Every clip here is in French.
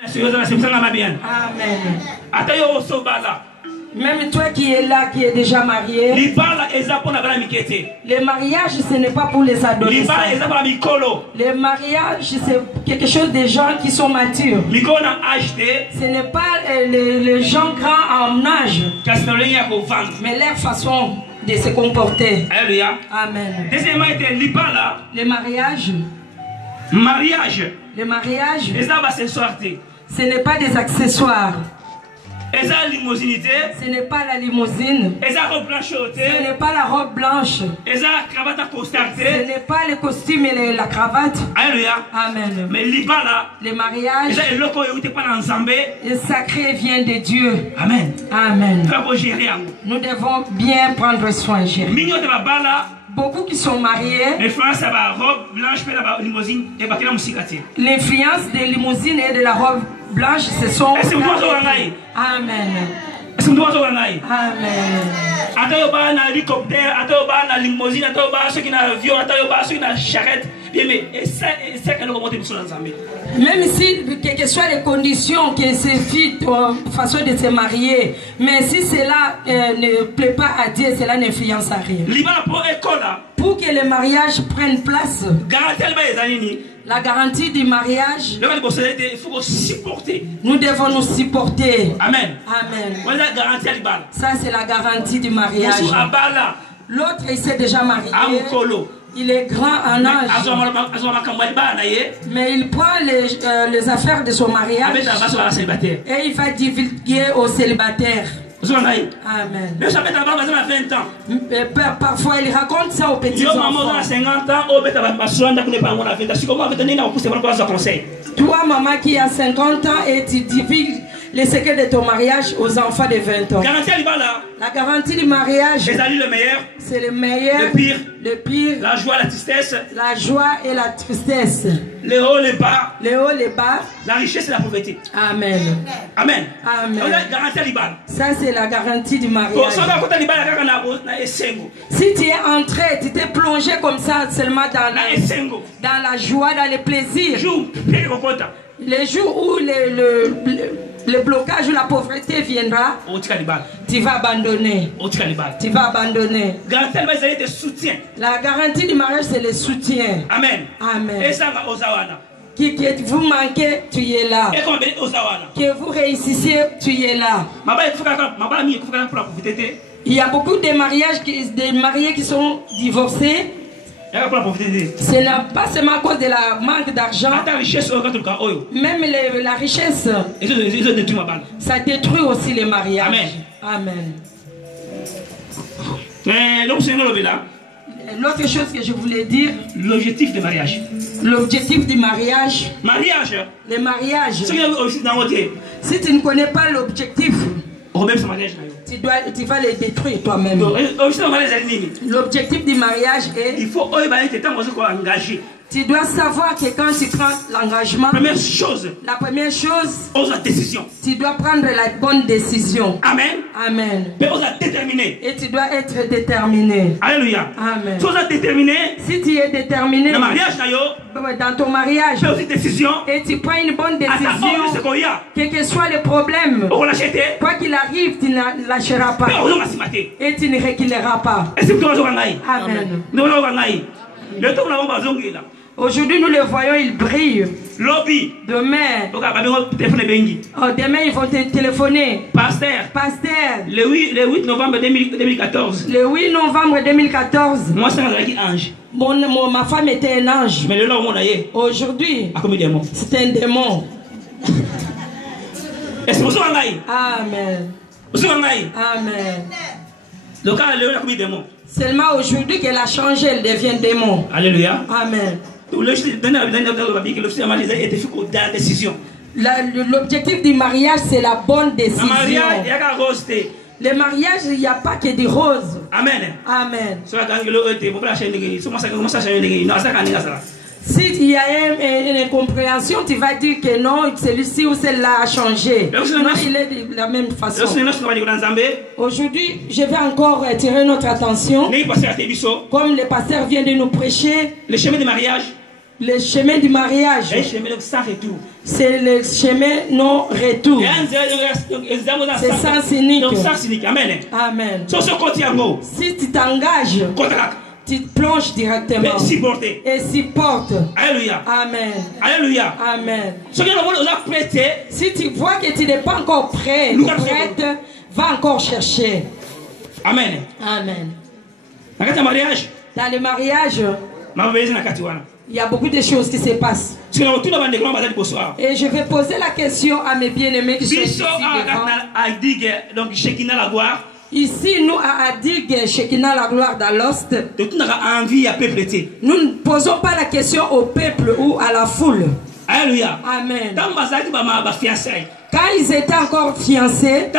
Amen. Même toi qui es là, qui est déjà marié, le mariage, ce n'est pas pour les adolescents. Le mariage, c'est quelque chose des gens qui sont matures. Ce n'est pas les gens grands en âge, mais leur façon de se comporter. Alléluia. Amen. Deuxièmement, le mariage. Le mariage, ce n'est pas des accessoires. Ce n'est pas la limousine. Ce n'est pas la robe blanche. Ce n'est pas le costume et la cravate. Alléluia. Amen. Mais le mariage, le sacré vient de Dieu. Amen. Amen. Nous devons bien prendre soin. Beaucoup qui sont mariés, l'influence des limousines et de la robe blanche, ce sont... Amen. Amen. Même si, quelles que soient les conditions que se fit façon de se marier, mais si cela ne plaît pas à Dieu, cela n'influence à rien. Pour que le mariage prenne place, la garantie du mariage, nous devons nous supporter. Amen. Amen. Ça, c'est la garantie du mariage. L'autre, il s'est déjà marié. Il est grand en âge. Mais il prend les affaires de son mariage et il va divulguer aux célibataires. Amen. Parfois il raconte ça aux petits enfants. Toi, maman qui a 50 ans et tu divulgues les secrets de ton mariage aux enfants de 20 ans. La garantie du mariage, c'est le meilleur, le pire, la joie, la tristesse, et la tristesse, le haut, le bas, la richesse et la pauvreté. Amen. Amen. Ça, c'est la garantie du mariage. Si tu es entré, tu t'es plongé comme ça seulement dans la joie, dans le plaisir, les jours où le blocage ou la pauvreté viendra, tu vas abandonner. Tu vas abandonner. La garantie du mariage, c'est le soutien. Amen. Amen. Que vous manquez, tu es là. Que vous réussissez, tu es là. Il y a beaucoup de mariés qui sont divorcés. Ce n'est pas seulement à cause de la manque d'argent. Même la richesse, ça détruit aussi les mariages. Amen. Amen. L'autre chose que je voulais dire, l'objectif du mariage. L'objectif du mariage. Le mariage. Si tu ne connais pas l'objectif, tu vas le détruire toi-même. L'objectif du mariage est... Il faut tu dois savoir que quand tu prends l'engagement, la première chose, tu dois prendre la bonne décision. Amen. Amen. Et tu dois être déterminé. Alléluia. Amen. Si tu es déterminé dans ton mariage, et tu prends une bonne décision, quel que soit le problème, quoi qu'il arrive, tu ne lâcheras pas. Et tu ne reculeras pas. Amen. Aujourd'hui, nous le voyons, il brille. Demain, demain, ils vont te téléphoner. Pasteur. Le 8 novembre 2014. Le 8 novembre 2014. Moi, c'est un ange. Ma femme était un ange. Mais aujourd'hui, c'est un démon. Amen. Amen. Seulement aujourd'hui qu'elle a changé, elle devient démon. Alléluia. Amen. L'objectif du mariage, c'est la bonne décision. Le mariage, il n'y a pas que des roses. Amen. Amen. Si il y a une incompréhension, tu vas dire que non, celui-ci ou celle-là a changé. Non, il est de la même façon. Aujourd'hui, je vais encore attirer notre attention. Comme le pasteur vient de nous prêcher, le chemin du mariage. Le chemin du mariage. Sans retour. C'est le chemin non retour. C'est sens unique. Donc sens unique. Amen. Amen. Si tu t'engages, tu plonges directement. Et supporte. Alléluia. Amen. Alléluia. Amen. Si tu vois que tu n'es pas encore prêt, prête, va encore chercher. Amen. Amen. Dans le mariage, il y a beaucoup de choses qui se passent. Et je vais poser la question à mes bien-aimés qui sont ici devant. Ici, nous, à Adig, Shekinah, la gloire d'Alost, nous ne posons pas la question au peuple ou à la foule. Alléluia. Amen. Quand ils étaient encore fiancés,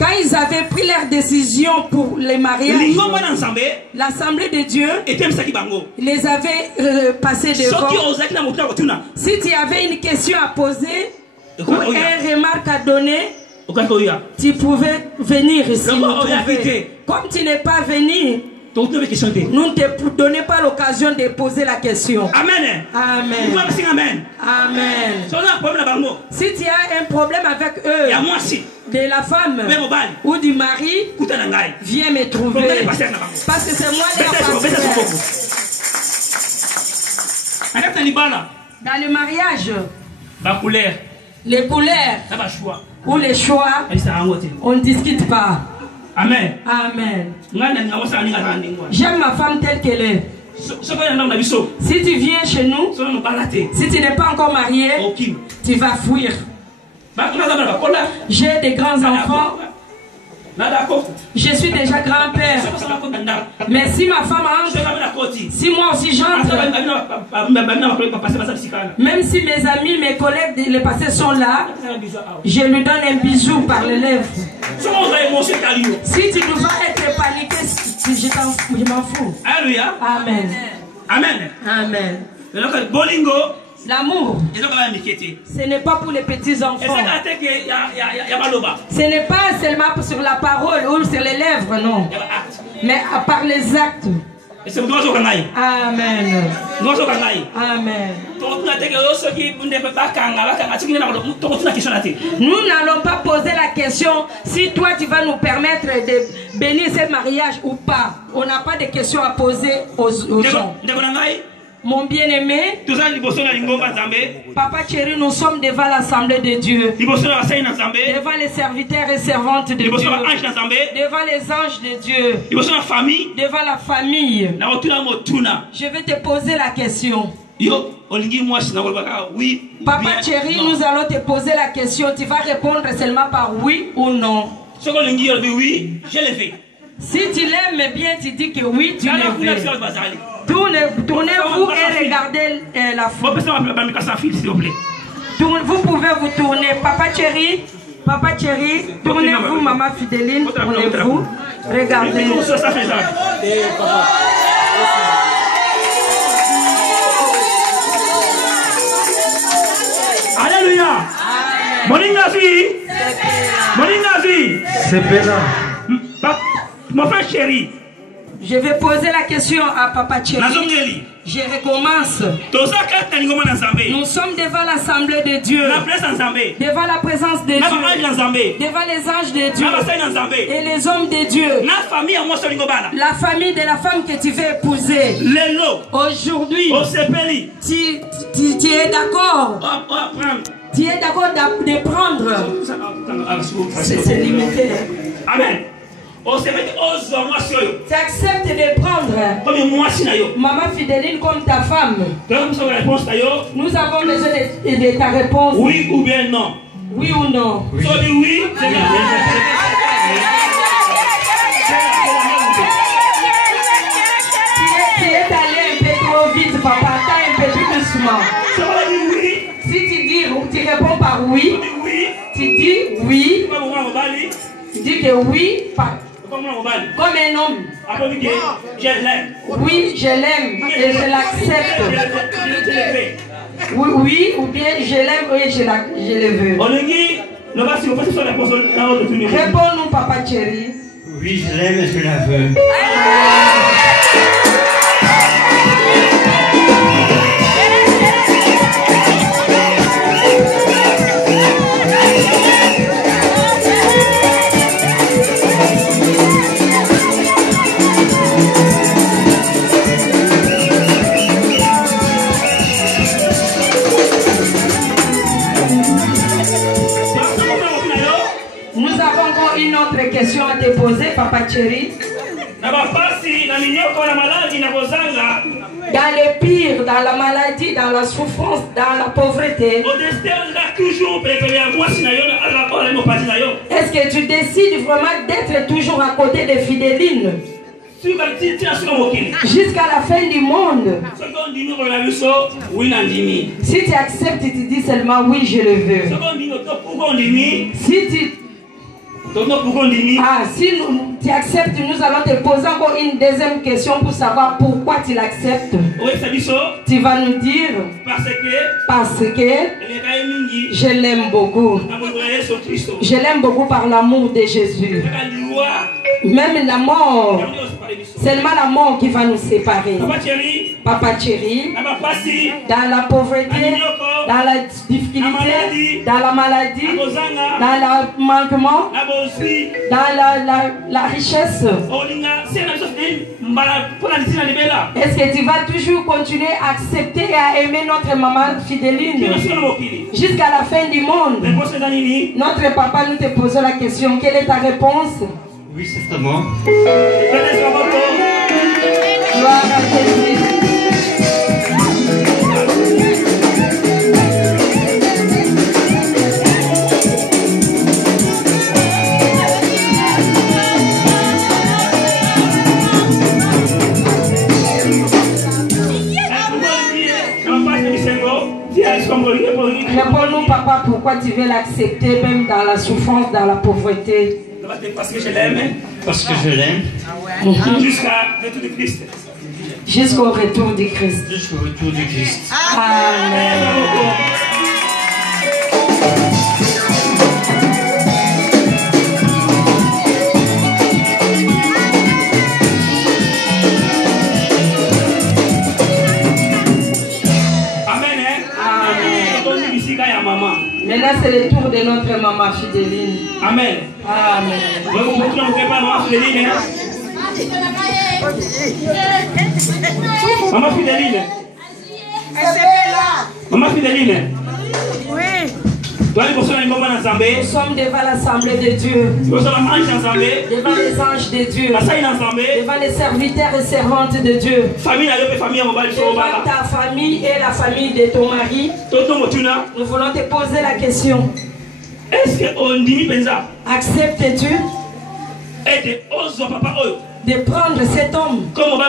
quand ils avaient pris leur décision pour les mariages, l'Assemblée de Dieu les avait passés devant. Si tu avais une question à poser ou une remarque à donner, tu pouvais venir ici. Comme tu n'es pas venu, nous ne te donnons pas l'occasion de poser la question. Amen. Amen. Amen. Si tu as un problème avec eux, de la femme ou du mari, viens me trouver. Parce que c'est moi qui dans le mariage, les couleurs ou les choix, on ne discute pas. Amen. Amen. J'aime ma femme telle qu'elle est. Si tu viens chez nous, si tu n'es pas encore marié, tu vas fuir. J'ai des grands enfants. Je suis déjà grand-père. Mais si ma femme entre, si moi aussi j'entre, même si mes amis, mes collègues, les passés sont là, je lui donne un bisou par les lèvres. Si tu dois être paniqué, je m'en fous. Alléluia. Amen. Amen. Amen. L'amour, ce n'est pas pour les petits enfants. Ce n'est pas seulement sur la parole ou sur les lèvres, non. Mais par les actes. Amen. Amen. Nous n'allons pas poser la question si toi tu vas nous permettre de bénir ce mariage ou pas. On n'a pas de questions à poser aux gens. Mon bien-aimé, Papa Chéri, nous sommes devant l'Assemblée de Dieu, devant les serviteurs et servantes de Dieu, devant les anges de Dieu, devant la famille. Je vais te poser la question. Papa Chéri, nous allons te poser la question. Tu vas répondre seulement par oui ou non. Si tu l'aimes bien, tu dis que oui, tu l'aimes. Tournez-vous et regardez la foule. Vous pouvez vous tourner. Papa Chéri, tournez-vous, Maman Fidéline, tournez-vous. Regardez. Alléluia. C'est pénal. Mon frère chéri, je vais poser la question à Papa Chéri. Je recommence. Nous sommes devant l'Assemblée de Dieu, devant la présence de Dieu, devant les anges de Dieu et les hommes de Dieu, la famille de la femme que tu veux épouser. Aujourd'hui, tu es d'accord? Tu es d'accord de prendre? C'est limité. Amen. Tu acceptes de prendre Maman Fidéline comme ta femme. Nous avons besoin de ta réponse. Oui ou bien non? Oui ou non? Oui. Oui. Tu es allé un peu trop vite, papa. Attends un peu plus doucement. Si tu réponds par oui, tu dis oui. Tu dis que oui, comme un homme. Oui, je l'aime et je l'accepte. Oui, ou bien je l'aime et je le veux. Réponds-nous, Papa Chéri. Oui, je l'aime et je la veux. d'autres questions à te poser, Papa Thierry? Dans les pires, dans la maladie, dans la souffrance, dans la pauvreté, est-ce que tu décides vraiment d'être toujours à côté de Fidéline jusqu'à la fin du monde? Si tu acceptes, tu dis seulement oui, je le veux. Si tu acceptes, nous allons te poser encore une deuxième question pour savoir pourquoi tu l'acceptes. Tu vas nous dire parce que je l'aime beaucoup. Je l'aime beaucoup par l'amour de Jésus. Même la mort, seulement la mort qui va nous séparer. Papa Thierry, dans la pauvreté, dans la difficulté, dans la maladie, dans le manquement, dans la richesse, est-ce que tu vas toujours continuer à accepter et à aimer notre maman Fidéline jusqu'à la fin du monde? Notre papa nous te pose la question. Quelle est ta réponse? Oui, certainement. Gloire à Jésus. Réponds-nous, papa, pourquoi tu veux l'accepter même dans la souffrance, dans la pauvreté? Parce que je l'aime. Parce que je l'aime. Jusqu'au retour du Christ. Jusqu'au retour du Christ. Jusqu'au retour du Christ. Amen. Maintenant, c'est le tour de notre maman Fidéline. Amen. Amen. Donc, pourquoi on ne fait pas maman Fidéline? Maman Fidéline. Maman Fidéline. Oui. Nous sommes devant l'assemblée de Dieu, devant les anges de Dieu, devant les serviteurs et servantes de Dieu, devant ta famille et la famille de ton mari. Nous voulons te poser la question. Est-ce qu'on dit acceptes-tu de prendre cet homme comme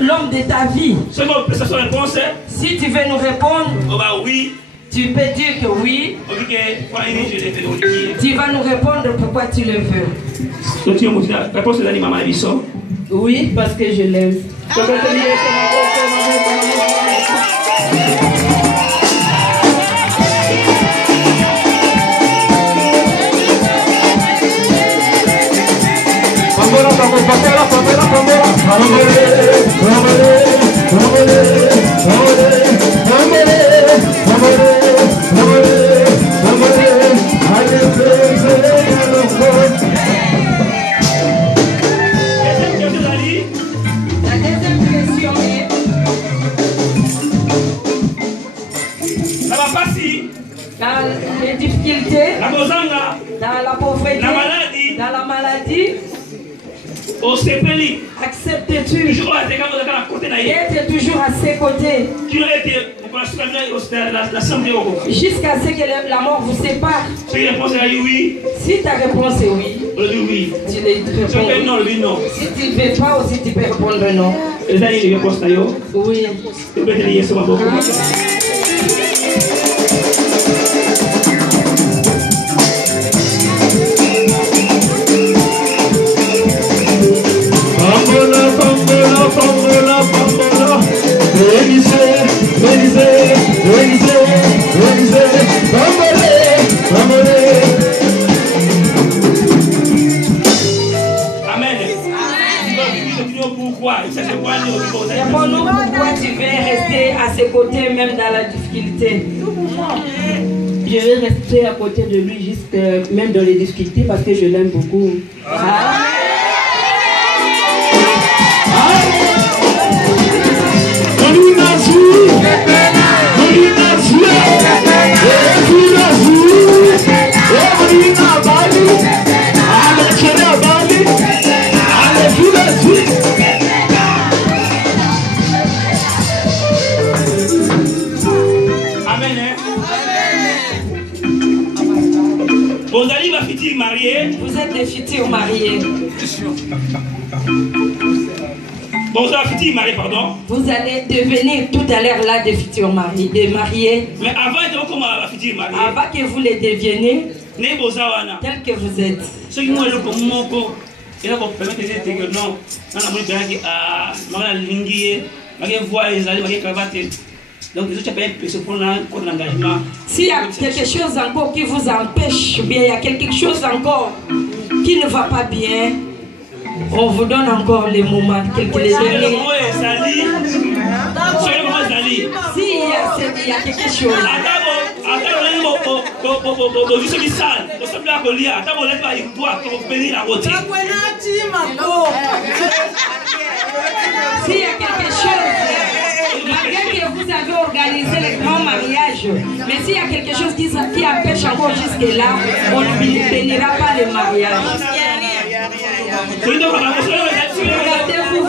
l'homme de ta vie? Si tu veux nous répondre, oui. Tu peux dire que oui. Tu vas nous répondre pourquoi tu le veux. Oui, parce que je l'aime. Dans les difficultés, dans la pauvreté, dans la maladie, acceptes-tu d'être toujours à ses côtés jusqu'à ce que la mort vous sépare? Si ta réponse est oui, tu réponds non. Si tu ne veux pas aussi, tu peux répondre non. Oui. Réponds-nous pourquoi tu veux rester à ses côtés même dans la difficulté. Je vais rester à côté de lui juste même dans les difficultés parce que je l'aime beaucoup. Amen. Vous êtes des futurs mariés. Bon, vous êtes futurs mariés, pardon. Vous allez devenir tout à l'heure là des futurs mariés, des mariés. Mais avant de comment futurs mariés. Avant que vous les deveniez, tels que vous êtes. Ceux qui m'ont le comment et là, vous permettez de dire que non, non, on a lingué, on a voix les alliés, on a cravaté. Donc, les autres peuvent prendre un engagement. S'il y a quelque chose encore qui vous empêche, ou bien il y a quelque chose encore qui ne va pas bien, on vous donne encore les moments, quelques les derniers. S'il y a quelque chose. S'il y a quelque chose, malgré que vous avez organisé le grand mariage, mais s'il y a quelque chose qui empêche encore jusque-là, on ne bénira pas le mariage. Regardez-vous,